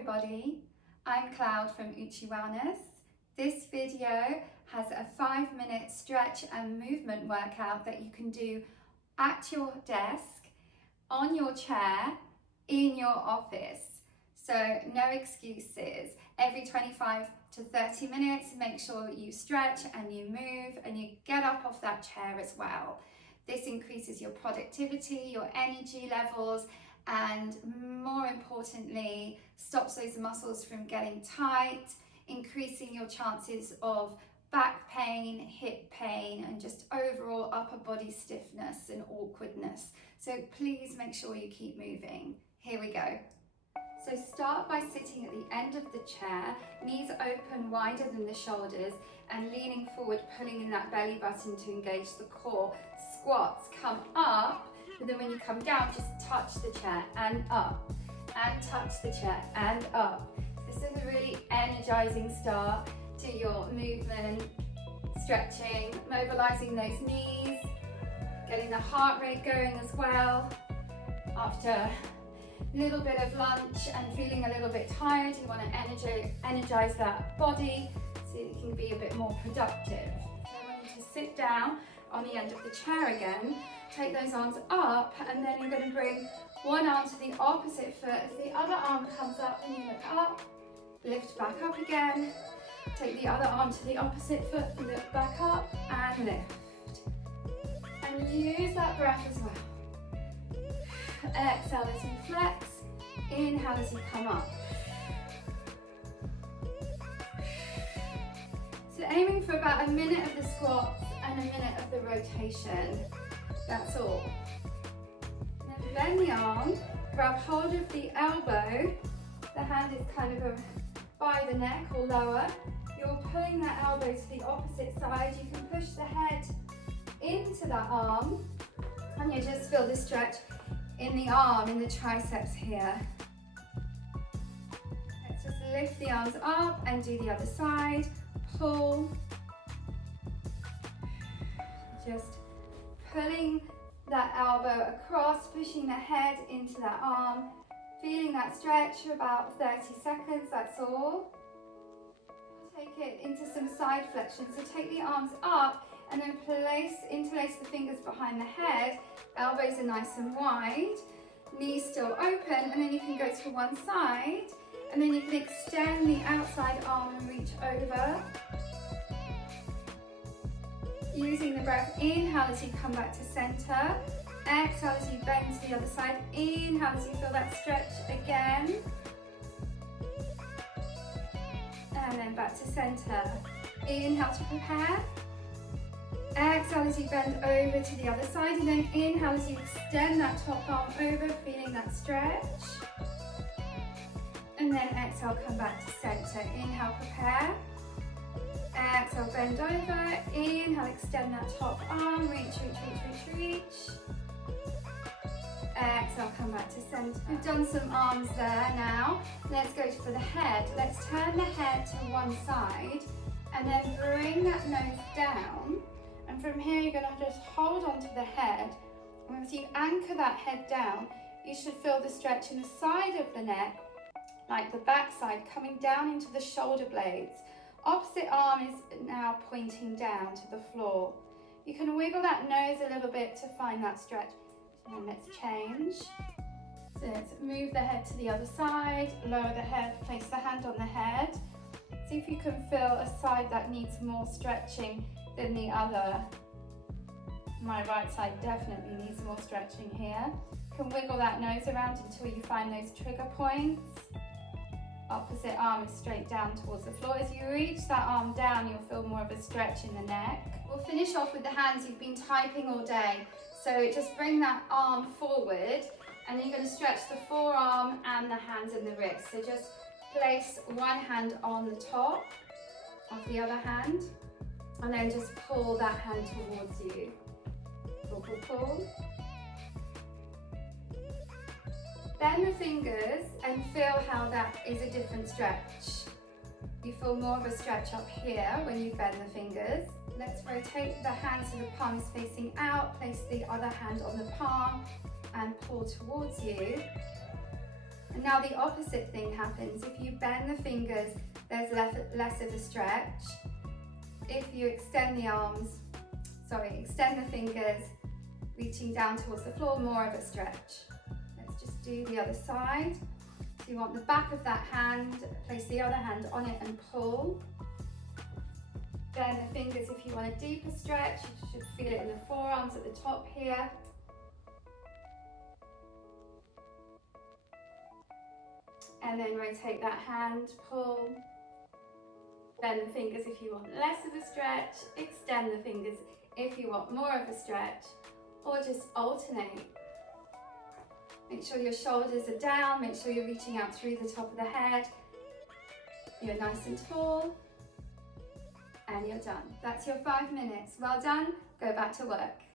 everybody, I'm Cloud from Uchi Wellness. This video has a 5-minute stretch and movement workout that you can do at your desk, on your chair, in your office. So no excuses. Every 25 to 30 minutes, make sure you stretch and you move and you get up off that chair as well. This increases your productivity, your energy levels, and more importantly, stops those muscles from getting tight, increasing your chances of back pain, hip pain, and just overall upper body stiffness and awkwardness. So please make sure you keep moving. Here we go. So start by sitting at the end of the chair, knees open wider than the shoulders, and leaning forward, pulling in that belly button to engage the core. Squats, come up, and then when you come down, just touch the chair and up, and touch the chair and up. This is a really energizing start to your movement, stretching, mobilizing those knees, getting the heart rate going as well. After a little bit of lunch and feeling a little bit tired, you want to energize that body so you can be a bit more productive. So I want you to sit down on the end of the chair again, take those arms up, and then you're going to bring one arm to the opposite foot. As the other arm comes up and you look up, lift back up again, take the other arm to the opposite foot, look back up and lift. And use that breath as well. Exhale as you flex, inhale as you come up. So aiming for about a minute of the squats and a minute of the rotation. That's all. Then bend the arm, grab hold of the elbow. The hand is kind of by the neck or lower. You're pulling that elbow to the opposite side. You can push the head into that arm, and you just feel the stretch in the arm, in the triceps here. Let's just lift the arms up and do the other side. Pull. Just pulling that elbow across, pushing the head into that arm, feeling that stretch for about 30 seconds, that's all. Take it into some side flexion. So take the arms up and then interlace the fingers behind the head. Elbows are nice and wide, knees still open, and then you can go to one side, and then you can extend the outside arm and reach over. Using the breath, inhale as you come back to center, exhale as you bend to the other side, inhale as you feel that stretch again, and then back to center. Inhale to prepare, exhale as you bend over to the other side, and then inhale as you extend that top arm over, feeling that stretch, and then exhale, come back to center. Inhale, prepare. Exhale, bend over, inhale, extend that top arm, reach, reach, reach, reach, reach. Exhale, come back to center. We've done some arms there now. Let's go for the head. Let's turn the head to one side and then bring that nose down. And from here, you're gonna just hold onto the head. And as you anchor that head down, you should feel the stretch in the side of the neck, like the back side, coming down into the shoulder blades. Opposite arm is now pointing down to the floor. You can wiggle that nose a little bit to find that stretch. And let's change. So let's move the head to the other side, lower the head, place the hand on the head. See if you can feel a side that needs more stretching than the other. My right side definitely needs more stretching here. You can wiggle that nose around until you find those trigger points. Opposite arm is straight down towards the floor. As you reach that arm down, you'll feel more of a stretch in the neck. We'll finish off with the hands. You've been typing all day. So just bring that arm forward, and then you're going to stretch the forearm and the hands and the wrists. So just place one hand on the top of the other hand, and then just pull that hand towards you. Pull, pull, pull. Bend the fingers and feel how that is a different stretch. You feel more of a stretch up here when you bend the fingers. Let's rotate the hand so the palm is facing out. Place the other hand on the palm and pull towards you. And now the opposite thing happens. If you bend the fingers, there's less of a stretch. If you extend the fingers, reaching down towards the floor, more of a stretch. Let's just do the other side. So you want the back of that hand, place the other hand on it and pull. Bend the fingers if you want a deeper stretch. You should feel it in the forearms at the top here. And then rotate that hand, pull. Bend the fingers if you want less of a stretch. Extend the fingers if you want more of a stretch. Or just alternate. Make sure your shoulders are down. Make sure you're reaching out through the top of the head. You're nice and tall. And you're done. That's your 5 minutes. Well done. Go back to work.